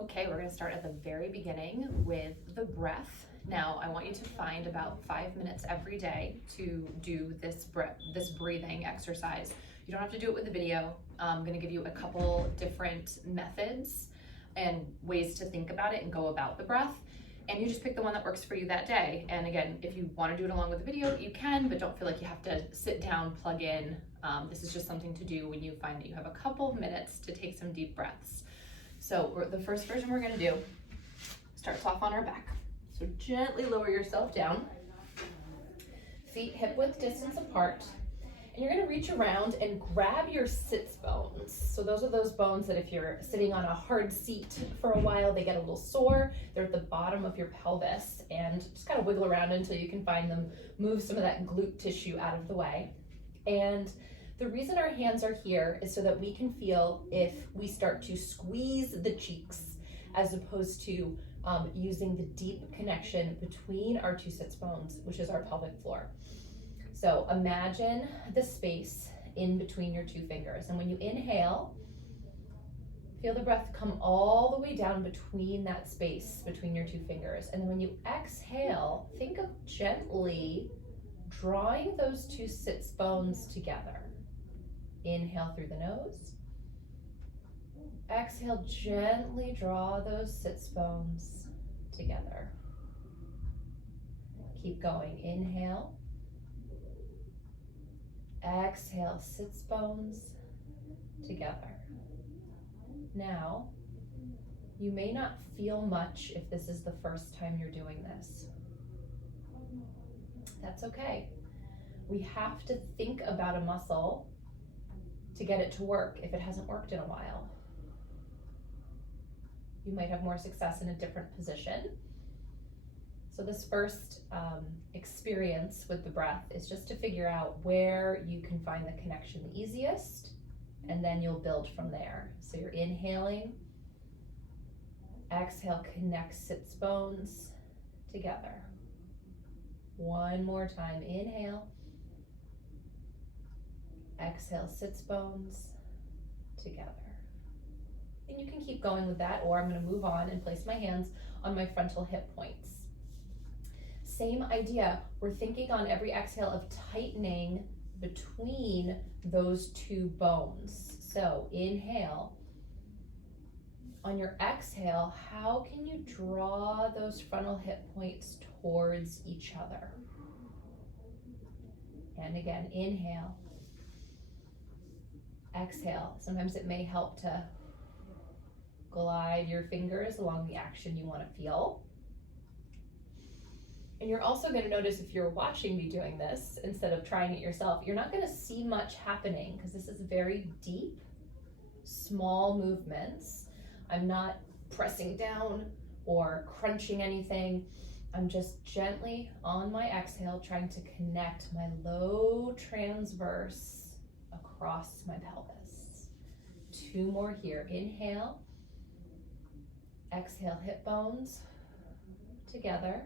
Okay, we're gonna start at the very beginning with the breath. Now, I want you to find about 5 minutes every day to do this breathing exercise. You don't have to do it with the video. I'm gonna give you a couple different methods and ways to think about it and go about the breath. And you just pick the one that works for you that day. And again, if you wanna do it along with the video, you can, but don't feel like you have to sit down, plug in. This is just something to do when you find that you have a couple of minutes to take some deep breaths. So the first version we're gonna do starts off on our back. So gently lower yourself down, feet hip width distance apart, and you're gonna reach around and grab your sits bones. So those are those bones that if you're sitting on a hard seat for a while, they get a little sore. They're at the bottom of your pelvis, and just kind of wiggle around until you can find them, move some of that glute tissue out of the way. And the reason our hands are here is so that we can feel if we start to squeeze the cheeks as opposed to using the deep connection between our two sits bones, which is our pelvic floor. So imagine the space in between your two fingers. And when you inhale, feel the breath come all the way down between that space between your two fingers. And then when you exhale, think of gently drawing those two sits bones together. Inhale through the nose. Exhale, gently draw those sits bones together. Keep going. Inhale. Exhale, sits bones together. Now, you may not feel much if this is the first time you're doing this. That's okay. We have to think about a muscle to get it to work if it hasn't worked in a while. You might have more success in a different position. So this first experience with the breath is just to figure out where you can find the connection the easiest, and then you'll build from there. So you're inhaling, exhale, connect sits bones together. One more time, inhale. Exhale, sits bones together. And you can keep going with that, or I'm going to move on and place my hands on my frontal hip points. Same idea. We're thinking on every exhale of tightening between those two bones. So inhale. On your exhale, how can you draw those frontal hip points towards each other? And again, inhale. Exhale. Sometimes it may help to glide your fingers along the action you want to feel. And you're also going to notice if you're watching me doing this instead of trying it yourself, you're not going to see much happening because this is very deep, small movements. I'm not pressing down or crunching anything. I'm just gently on my exhale trying to connect my low transverse across my pelvis. Two more here. Inhale. Exhale, hip bones together.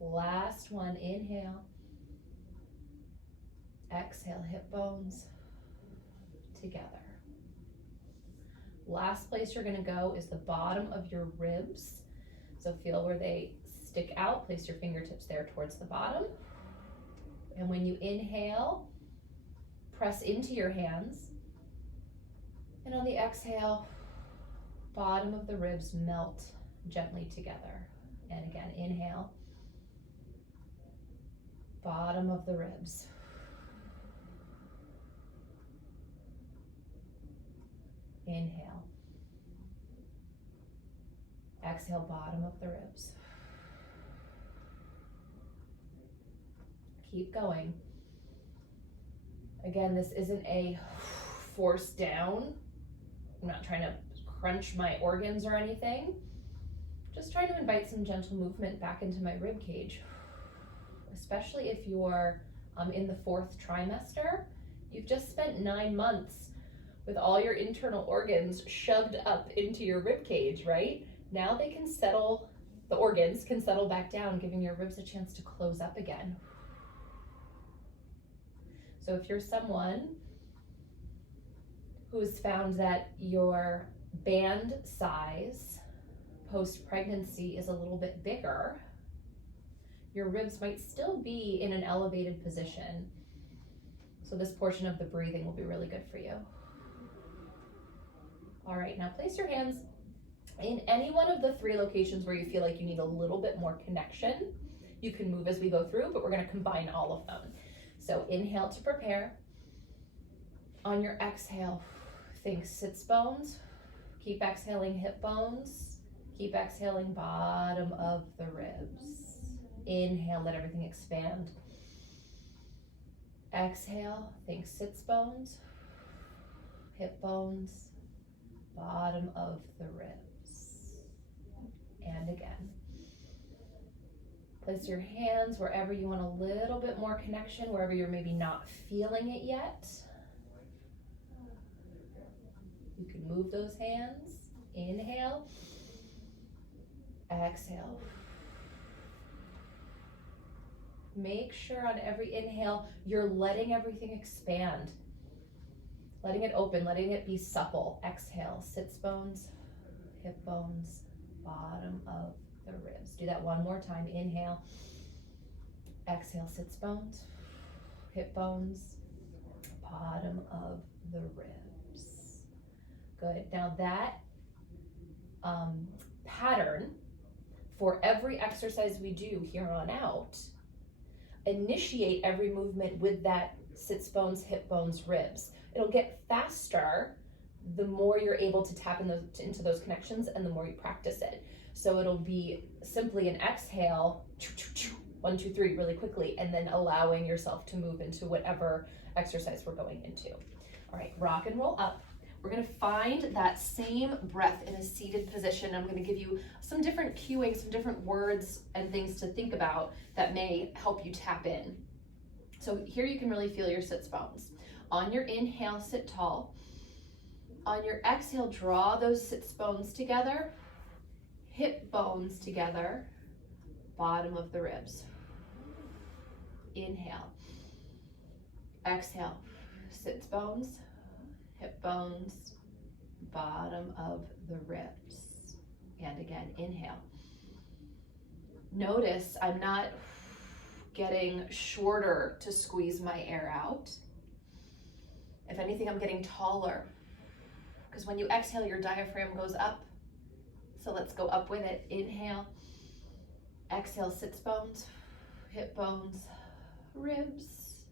Last one, inhale. Exhale, hip bones together. Last place you're going to go is the bottom of your ribs. So feel where they stick out. Place your fingertips there towards the bottom. And when you inhale, press into your hands. And on the exhale, bottom of the ribs melt gently together. And again, inhale. Bottom of the ribs. Inhale. Exhale, bottom of the ribs. Keep going. Again, this isn't a force down. I'm not trying to crunch my organs or anything. Just trying to invite some gentle movement back into my rib cage. Especially if you're in the 4th trimester, you've just spent 9 months with all your internal organs shoved up into your rib cage, right? Now they can settle, the organs can settle back down, giving your ribs a chance to close up again. So if you're someone who's found that your band size post-pregnancy is a little bit bigger, your ribs might still be in an elevated position. So this portion of the breathing will be really good for you. All right, now place your hands in any one of the 3 locations where you feel like you need a little bit more connection. You can move as we go through, but we're gonna combine all of them. So inhale to prepare. On your exhale, think sits bones. Keep exhaling hip bones. Keep exhaling bottom of the ribs. Inhale, let everything expand. Exhale, think sits bones, hip bones, bottom of the ribs. And again. Place your hands wherever you want a little bit more connection, wherever you're maybe not feeling it yet. You can move those hands. Inhale. Exhale. Make sure on every inhale, you're letting everything expand. Letting it open, letting it be supple. Exhale, sits bones, hip bones, bottom of the ribs. Do that one more time. Inhale. Exhale, sits bones, hip bones, bottom of the ribs. Good. Now that pattern for every exercise we do here on out, initiate every movement with that sits bones, hip bones, ribs. It'll get faster the more you're able to tap into those connections and the more you practice it. So it'll be simply an exhale, 1, 2, 3, really quickly, and then allowing yourself to move into whatever exercise we're going into. All right, rock and roll up. We're gonna find that same breath in a seated position. I'm gonna give you some different cueing, some different words and things to think about that may help you tap in. So here you can really feel your sits bones. On your inhale, sit tall. On your exhale, draw those sits bones together, hip bones together, bottom of the ribs. Inhale. Exhale, sits bones, hip bones, bottom of the ribs. And again, inhale. Notice I'm not getting shorter to squeeze my air out. If anything, I'm getting taller, because when you exhale, your diaphragm goes up. So let's go up with it. Inhale. Exhale, sits bones, hip bones, ribs.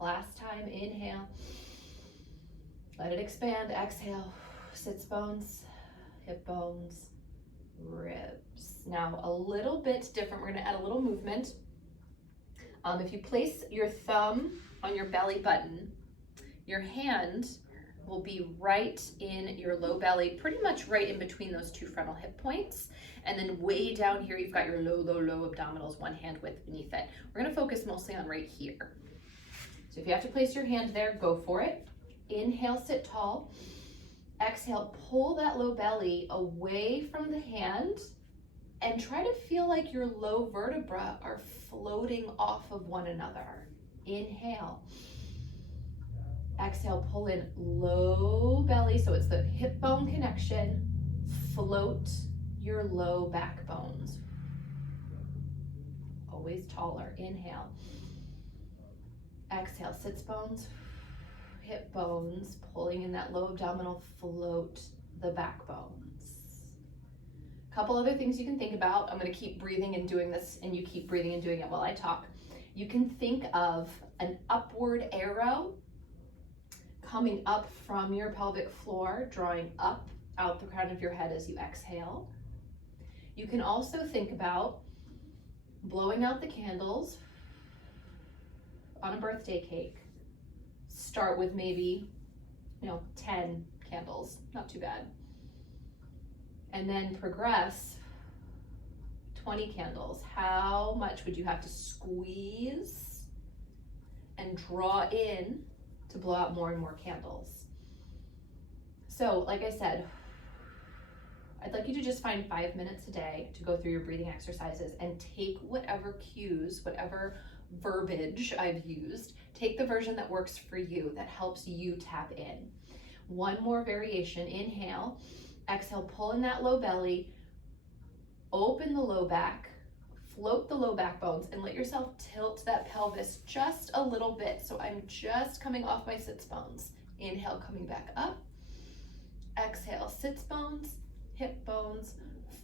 Last time, inhale. Let it expand. Exhale, sits bones, hip bones, ribs. Now a little bit different. We're gonna add a little movement. If you place your thumb on your belly button, your hand will be right in your low belly, pretty much right in between those 2 frontal hip points. And then way down here, you've got your low abdominals, 1 hand width beneath it. We're gonna focus mostly on right here. So if you have to place your hand there, go for it. Inhale, sit tall. Exhale, pull that low belly away from the hand and try to feel like your low vertebrae are floating off of one another. Inhale. Exhale, pull in low belly, so it's the hip bone connection. Float your low back bones. Always taller. Inhale. Exhale, sits bones, hip bones, pulling in that low abdominal, float the back bones. Couple other things you can think about. I'm gonna keep breathing and doing this, and you keep breathing and doing it while I talk. You can think of an upward arrow coming up from your pelvic floor, drawing up out the crown of your head as you exhale. You can also think about blowing out the candles on a birthday cake. Start with maybe, 10 candles, not too bad. And then progress 20 candles. How much would you have to squeeze and draw in to blow out more and more candles? So, like I said, I'd like you to just find 5 minutes a day to go through your breathing exercises and take whatever cues, whatever verbiage I've used, take the version that works for you, that helps you tap in. One more variation. Inhale. Exhale, pull in that low belly, open the low back, float the low back bones, and let yourself tilt that pelvis just a little bit. So I'm just coming off my sits bones. Inhale, coming back up. Exhale, sits bones, hip bones,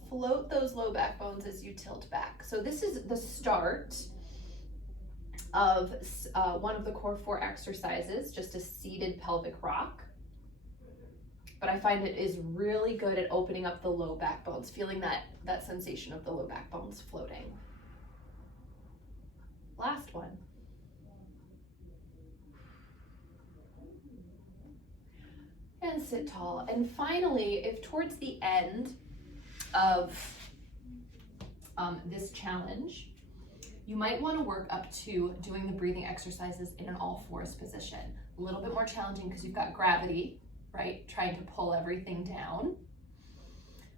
float those low back bones as you tilt back. So this is the start of one of the core 4 exercises, just a seated pelvic rock. But I find it is really good at opening up the low back bones, feeling that sensation of the low back bones floating. Last one. And sit tall. And finally, if towards the end of this challenge, you might want to work up to doing the breathing exercises in an all fours position. A little bit more challenging because you've got gravity, right? Trying to pull everything down.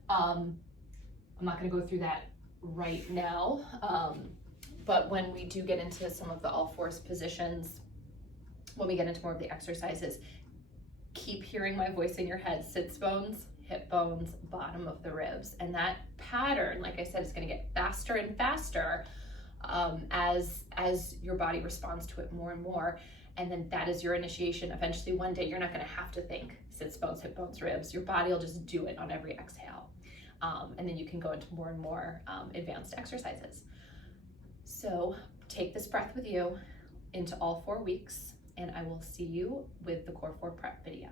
I'm not going to go through that right now, but when we do get into some of the all fours positions, when we get into more of the exercises, keep hearing my voice in your head. Sits bones, hip bones, bottom of the ribs. And that pattern, like I said, is going to get faster and faster as your body responds to it more and more. And then that is your initiation. Eventually one day you're not going to have to think sits bones, hip bones, ribs. Your body will just do it on every exhale. And then you can go into more and more advanced exercises. So take this breath with you into all 4 weeks, and I will see you with the Core 4 prep video.